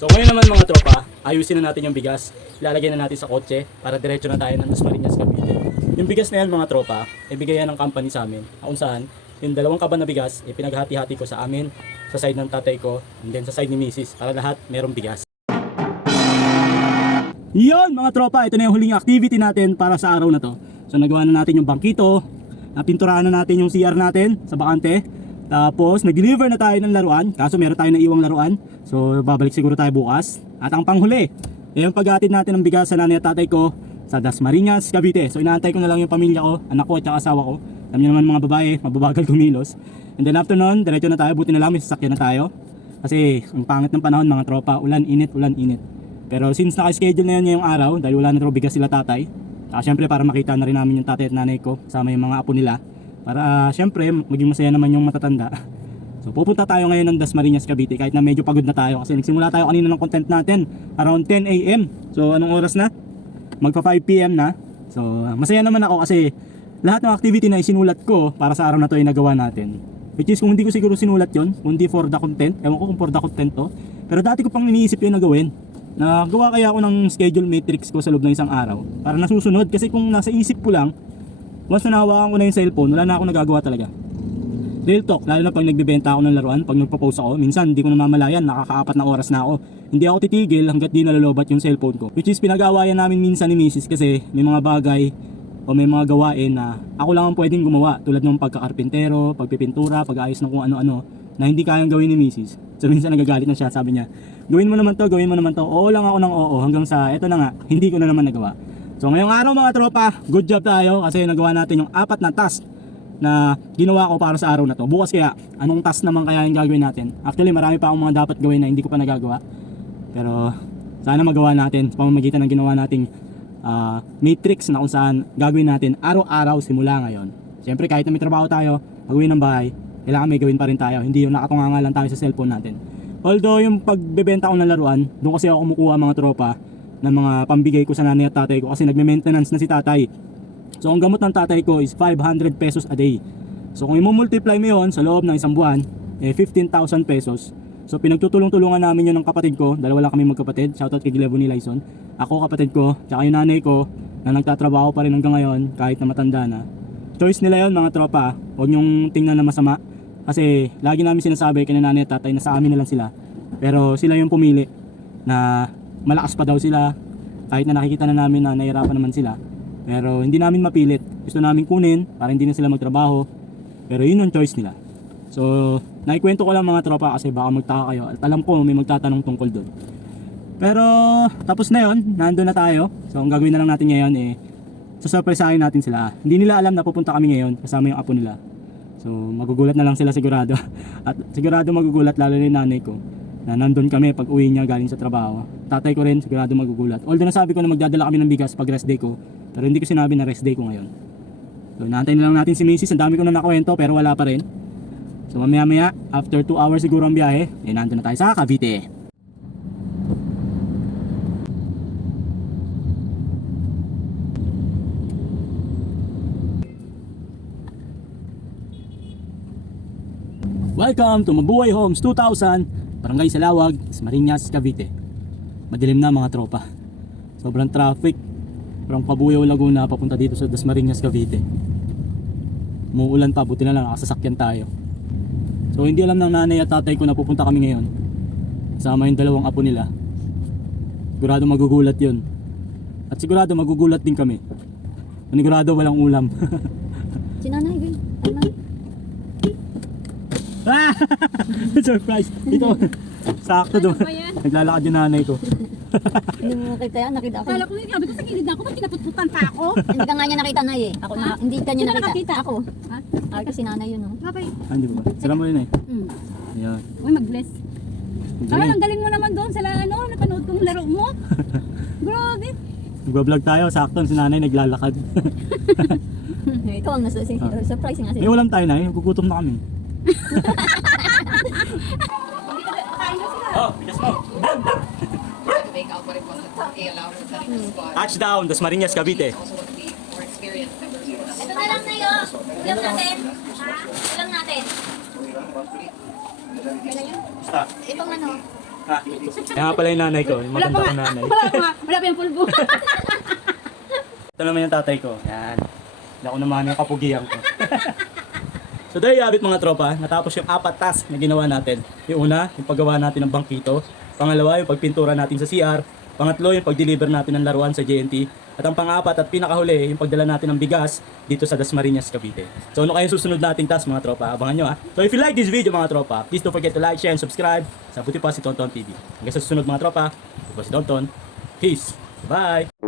So ngayon naman mga tropa, ayusin na natin yung bigas. Ilalagay na natin sa kotse para diretso na tayo ng Dasmariñas, Cavite. Yung bigas na yan mga tropa, ibigay yan ng company sa amin. Kung saan, yung 2 kaban na bigas, pinaghati-hati ko sa amin, sa side ng tatay ko, and then sa side ni Mrs. Para lahat merong bigas. Yun mga tropa, ito na yung huling activity natin para sa araw na to. So nagawa na natin yung bangkito, napinturahan na natin yung CR natin sa bakante. Tapos nag-deliver na tayo ng laruan, kaso meron tayo na iwang laruan. So babalik siguro tayo bukas. At ang panghuli, yung paghatid natin ng bigas sa nanay at tatay ko sa Dasmariñas, Cavite. So inaantay ko na lang yung pamilya ko, anak ko at saka asawa ko. Alam niyo naman mga babae, mababagal kumilos. And then after nun, diretso na tayo, buti na lang may sasakyan na tayo. Kasi ang pangit ng panahon mga tropa, ulan init. Pero since naka-schedule na yun ngayong araw, dahil wala na raw bigas sila tatay, syempre para makita na rin namin yung tatay at nanay ko, kasama yung mga apo nila. Para syempre maging masaya naman yung matatanda. So pupunta tayo ngayon ng Dasmariñas, Cavite kahit na medyo pagod na tayo kasi nagsimula tayo kanina ng content natin around 10 AM. So anong oras na? Magpa 5 PM na. So masaya naman ako kasi lahat ng activity na isinulat ko para sa araw na to ay nagawa natin. Which is kung hindi ko siguro sinulat yon, kundi for the content. Ewan ko kung for the content to. Pero dati ko pang iniisip yun na gawin. Nagawa kaya ako ng schedule matrix ko sa loob ng isang araw para nasusunod kasi kung nasa isip ko lang, once na nahawakan ko na yung cellphone, wala na ako nagagawa talaga. Real talk, lalo na pag nagbebenta ako ng laruan, pag nagpo-post ako, minsan hindi ko namamalayan, nakaka-4 na oras na ako. Hindi ako titigil hanggat di nalolobat yung cellphone ko. Which is pinag-aawayan namin minsan ni Mrs. kasi may mga bagay o may mga gawain na ako lang ang pwedeng gumawa. Tulad ng pagkakarpintero, pagpipintura, pag-aayos ng kung ano-ano na hindi kayang gawin ni Mrs. So minsan nagagalit na siya, sabi niya, gawin mo naman to, oo lang ako ng oo hanggang sa eto na nga, hindi ko na naman nagawa. So ngayong araw mga tropa, good job tayo kasi nagawa natin yung 4 na task na ginawa ko para sa araw na to. Bukas kaya, anong task naman kaya yung gagawin natin? Actually marami pa akong mga dapat gawin na hindi ko pa nagagawa. Pero sana magawa natin sa pamamagitan ng ginawa nating matrix na kung saan gagawin natin araw-araw simula ngayon. Siyempre kahit na may trabaho tayo, pag-uwi ng bahay, kailangan may gawin pa rin tayo. Hindi yung nakatunganga lang tayo sa cellphone natin. Although yung pagbebenta ko ng laruan, doon kasi ako kumukuha mga tropa ng mga pambigay ko sa nanay at tatay ko kasi nagme-maintenance na si tatay. So ang gamot ng tatay ko is 500 pesos a day. So kung i-multiply mo yun sa loob ng isang buwan, 15,000 pesos. So pinagtutulong-tulungan namin yun ng kapatid ko, dalawa lang kami magkapatid. Shoutout kay Gilebo ni Lyson. Ako, kapatid ko, tsaka yung nanay ko na nagtatrabaho pa rin hanggang ngayon kahit na matanda na. Choice nila yun mga tropa, huwag nyong tingnan na masama. Kasi lagi namin sinasabi kay nanay at tatay na sa amin na lang sila. Pero sila yung pumili na malakas pa daw sila kahit na nakikita na namin na nahihirapan naman sila. Pero hindi namin mapilit, gusto namin kunin para hindi na sila magtrabaho. Pero yun yung choice nila. So naikwento ko lang mga tropa kasi baka magtaka kayo at alam ko may magtatanong tungkol doon. Pero tapos na yun, nandun na tayo. So ang gagawin na lang natin ngayon sasurpresahin natin sila. Hindi nila alam na pupunta kami ngayon kasama yung apo nila. So magugulat na lang sila sigurado. At sigurado magugulat lalo na yung nanay ko na nandun kami pag uwi niya galing sa trabaho. Tatay ko rin sigurado magugulat. Although nasabi ko na magdadala kami ng bigas pag rest day ko, pero hindi ko sinabi na rest day ko ngayon. So naantay na lang natin si Mrs. Ang dami ko na nakwento pero wala pa rin. So mamaya after 2 hours siguro ang biyahe, nandun na tayo sa Cavite. Welcome to Mabuhay Homes 2000, Barangay Salawag, Dasmariñas, Cavite. Madilim na mga tropa. Sobrang traffic. From Cabuyao, Laguna papunta dito sa Dasmariñas, Cavite. Umuulan pa, buti na lang nakasasakyan tayo. So hindi alam ng nanay at tatay ko na pupunta kami ngayon. Kasama yung 2 apo nila. Sigurado magugulat yun. At sigurado magugulat din kami. Manigurado walang ulam. Sinanay, Bill. Ah! Surprise! Ito, sakto doon. Naglalakad yung nanay ko. Hindi mo nakita yan, nakita ako. Kala ko nga, sabi ko sa gilid na ako, ba't kinaputputan pa ako? Hindi ka nga niya nakita na eh. Ako na, hindi ka niya Sino nakita. nakakita? Ako. Ha? Ako kasi nanay yun, no? Babay. Hindi ba? Sala mo rin eh. Ayan. Uy, mag-bless. Ah, ang galing mo naman doon sa napanood kong laro mo. Grabe. Nagbablog tayo, sakto si nanay naglalakad. Ikaw ang surprise nga May siya. ulam tayo na, gugutom na kami. Oh, bigas mo. Touchdown, Dasmariñas, Cavite. Ito na lang sa'yo. Ilang natin? Ha? Ilang natin? Basta. Itong ano? Kaya nga pala yung nanay ko, yung maganda kong nanay. Wala pa yung pulbo. Ito naman yung tatay ko. Yan. Hindi ako naman yung kapugian ko. So there you have it mga tropa. Natapos yung 4 task na ginawa natin. Yung una, yung paggawa natin ng bangkito. Pangalawa, yung pagpintura natin sa CR. Pangatlo, yung pag-deliver natin ng laruan sa JNT. At ang pang-apat at pinakahuli, yung pagdala natin ng bigas dito sa Dasmariñas, Cavite. So ano kayong susunod nating task mga tropa? Abangan nyo ha. So if you like this video mga tropa, please don't forget to like, share, and subscribe sa Buti Pa si Tonton TV. Hanggang sa susunod mga tropa, ito po si Tonton. Peace. Bye!